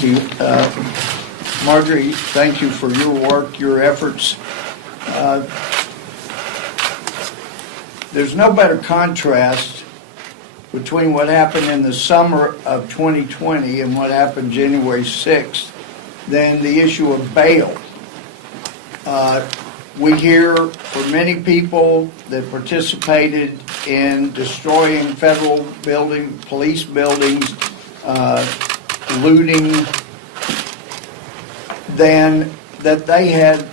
Thank you. Marjorie, thank you for your work, your efforts. There's no better contrast between what happened in the summer of 2020 and what happened January 6th than the issue of bail. We hear from many people that participated in destroying federal buildings, police buildings, looting, then that they had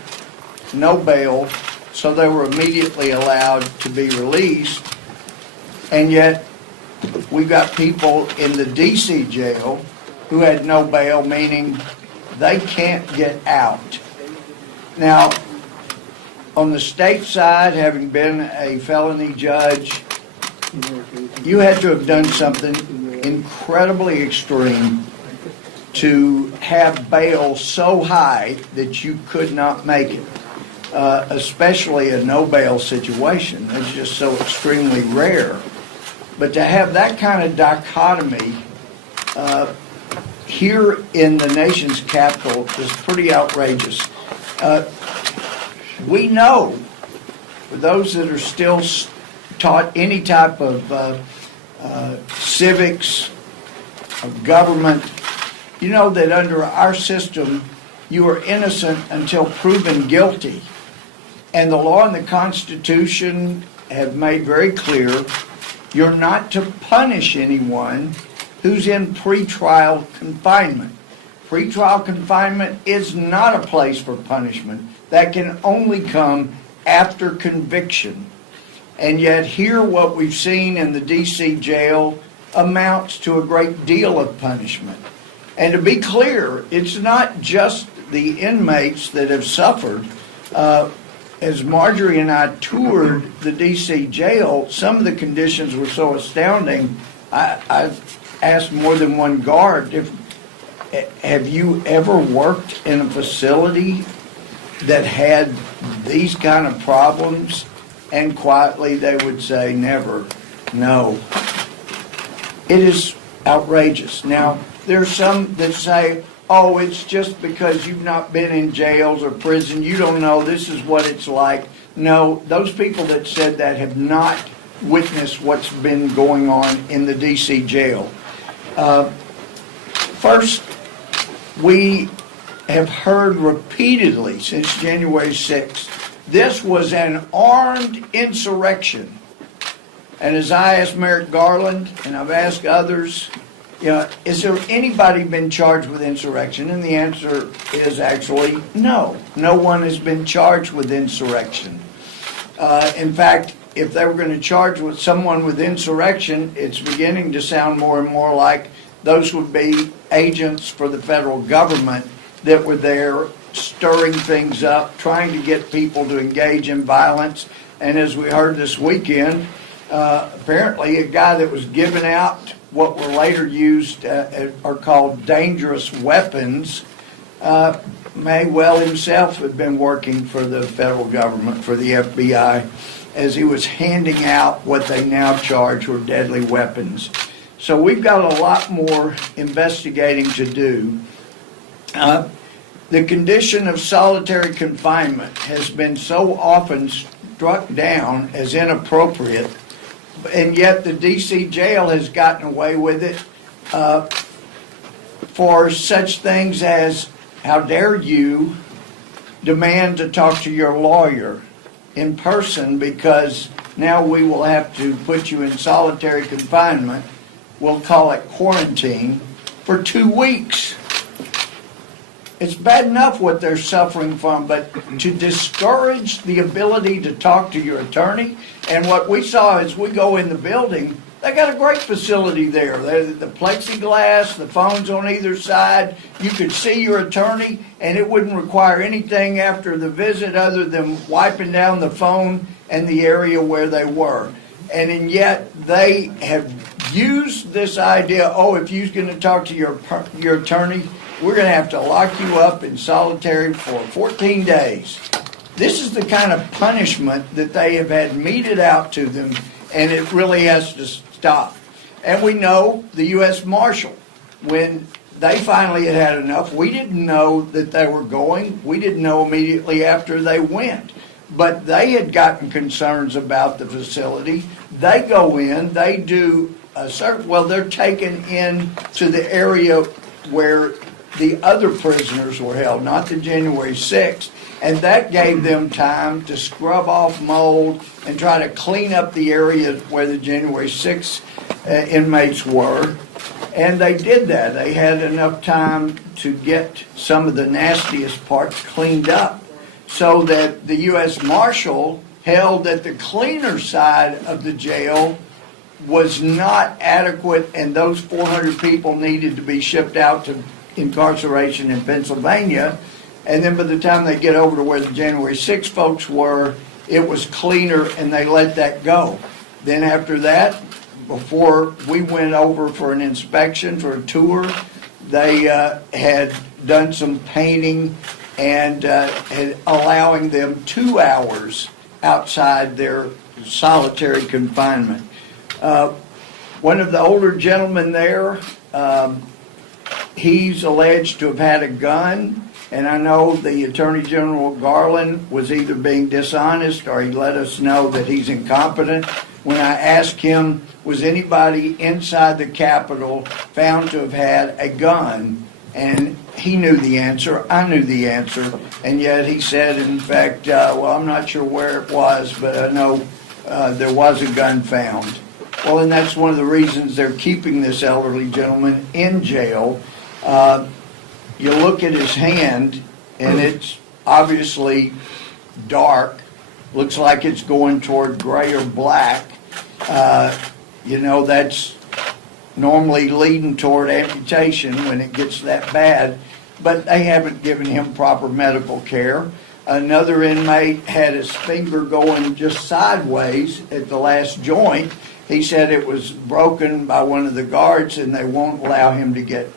no bail, so they were immediately allowed to be released. And yet we've got people in the D.C. jail who had no bail, meaning they can't get out. Now, on the state side, having been a felony judge, you had to have done something incredibly extreme to have bail so high that you could not make it, especially a no bail situation. It's just so extremely rare. But to have that kind of dichotomy here in the nation's capital is pretty outrageous. We know, for those that are still taught any type of civics, of government, you know that under our system, you are innocent until proven guilty. And the law and the Constitution have made very clear you're not to punish anyone who's in pretrial confinement. Pretrial confinement is not a place for punishment. That can only come after conviction. And yet here what we've seen in the D.C. jail amounts to a great deal of punishment. And to be clear, it's not just the inmates that have suffered. As Marjorie and I toured the D.C. jail, some of the conditions were so astounding, I've asked more than one guard, have you ever worked in a facility that had these kind of problems? And quietly they would say, never, no. It is outrageous. Now, there's some that say, oh, it's just because you've not been in jails or prison, you don't know this is what it's like. No, those people that said that have not witnessed what's been going on in the D.C. jail. First, we have heard repeatedly since January 6th, this was an armed insurrection. And as I asked Merrick Garland, and I've asked others, you know, is there anybody been charged with insurrection? And the answer is actually no. No one has been charged with insurrection. In fact, if they were going to charge with someone with insurrection, it's beginning to sound more and more like those would be agents for the federal government that were there stirring things up, trying to get people to engage in violence. And as we heard this weekend, apparently a guy that was giving out what were later used are called dangerous weapons may well himself have been working for the federal government, for the FBI, as he was handing out what they now charge were deadly weapons. So we've got a lot more investigating to do. The condition of solitary confinement has been so often struck down as inappropriate, and yet the D.C. jail has gotten away with it for such things as, how dare you demand to talk to your lawyer in person because now we will have to put you in solitary confinement. We'll call it quarantine for 2 weeks. It's bad enough what they're suffering from, but to discourage the ability to talk to your attorney, and what we saw as we go in the building, they got a great facility there. The plexiglass, the phones on either side, you could see your attorney, and it wouldn't require anything after the visit other than wiping down the phone and the area where they were. And yet they have used this idea, oh, if you're going to talk to your attorney, we're going to have to lock you up in solitary for 14 days. This is the kind of punishment that they have had meted out to them, and it really has to stop. And we know the U.S. Marshal, when they finally had enough. We didn't know that they were going. We didn't know immediately after they went. But they had gotten concerns about the facility. They go in, they do a certain, well, they're taken in to the area where the other prisoners were held, not the January 6th. And that gave them time to scrub off mold and try to clean up the area where the January 6th inmates were. And they did that. They had enough time to get some of the nastiest parts cleaned up, so that the U.S. Marshal held that the cleaner side of the jail was not adequate, and those 400 people needed to be shipped out to incarceration in Pennsylvania. And then by the time they get over to where the January 6 folks were, it was cleaner, and they let that go. Then after that, before we went over for an inspection, for a tour, they had done some painting and allowing them 2 hours outside their solitary confinement. One of the older gentlemen there, he's alleged to have had a gun, and I know the Attorney General Garland was either being dishonest or he let us know that he's incompetent. When I asked him, was anybody inside the Capitol found to have had a gun? And he knew the answer, I knew the answer, and yet he said, in fact, well, I'm not sure where it was, but I know there was a gun found. Well, and that's one of the reasons they're keeping this elderly gentleman in jail. You look at his hand, and it's obviously dark, looks like it's going toward gray or black. That's normally leading toward amputation when it gets that bad, but they haven't given him proper medical care. Another inmate had his finger going just sideways at the last joint. He said it was broken by one of the guards, and they won't allow him to get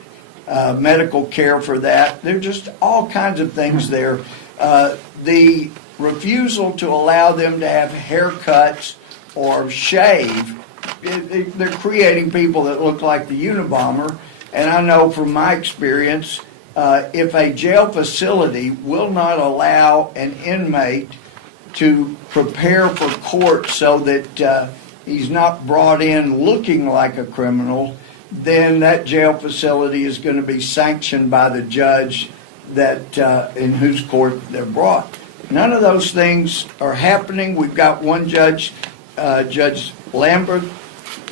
medical care for that. There are just all kinds of things there. The refusal to allow them to have haircuts or shave, they're creating people that look like the Unabomber. And I know from my experience, if a jail facility will not allow an inmate to prepare for court so that he's not brought in looking like a criminal, then that jail facility is going to be sanctioned by the judge that in whose court they're brought. None of those things are happening. We've got one judge, Judge Lambert,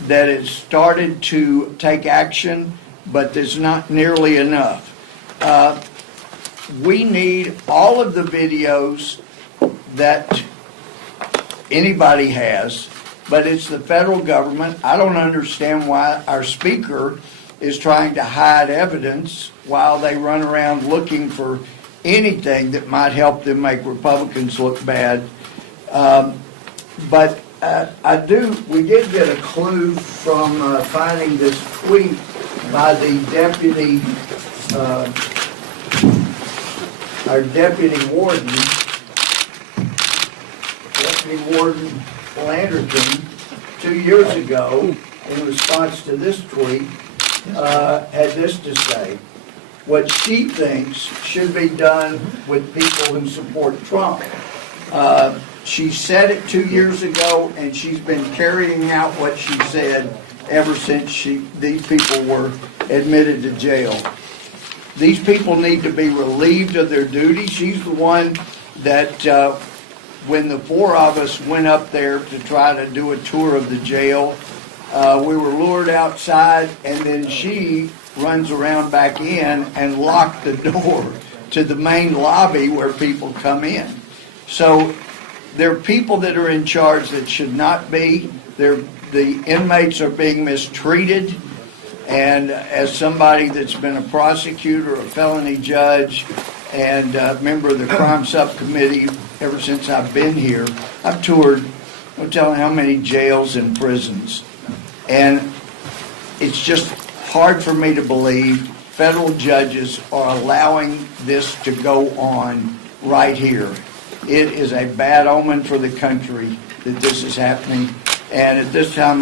that has started to take action, but there's not nearly enough. We need all of the videos that anybody has, but it's the federal government. I don't understand why our speaker is trying to hide evidence while they run around looking for anything that might help them make Republicans look bad. But we did get a clue from finding this tweet by the deputy, our deputy warden, Landerton, 2 years ago, in response to this tweet, had this to say: what she thinks should be done with people who support Trump. She said it 2 years ago, and she's been carrying out what she said ever since these people were admitted to jail. These people need to be relieved of their duty. She's the one that, when the four of us went up there to try to do a tour of the jail, we were lured outside, and then she runs around back in and locked the door to the main lobby where people come in. So there are people that are in charge that should not be. The inmates are being mistreated, and as somebody that's been a prosecutor, a felony judge, and a member of the crime subcommittee ever since I've been here, I've toured, I'm telling how many jails and prisons. And it's just hard for me to believe federal judges are allowing this to go on right here. It is a bad omen for the country that this is happening. And at this time,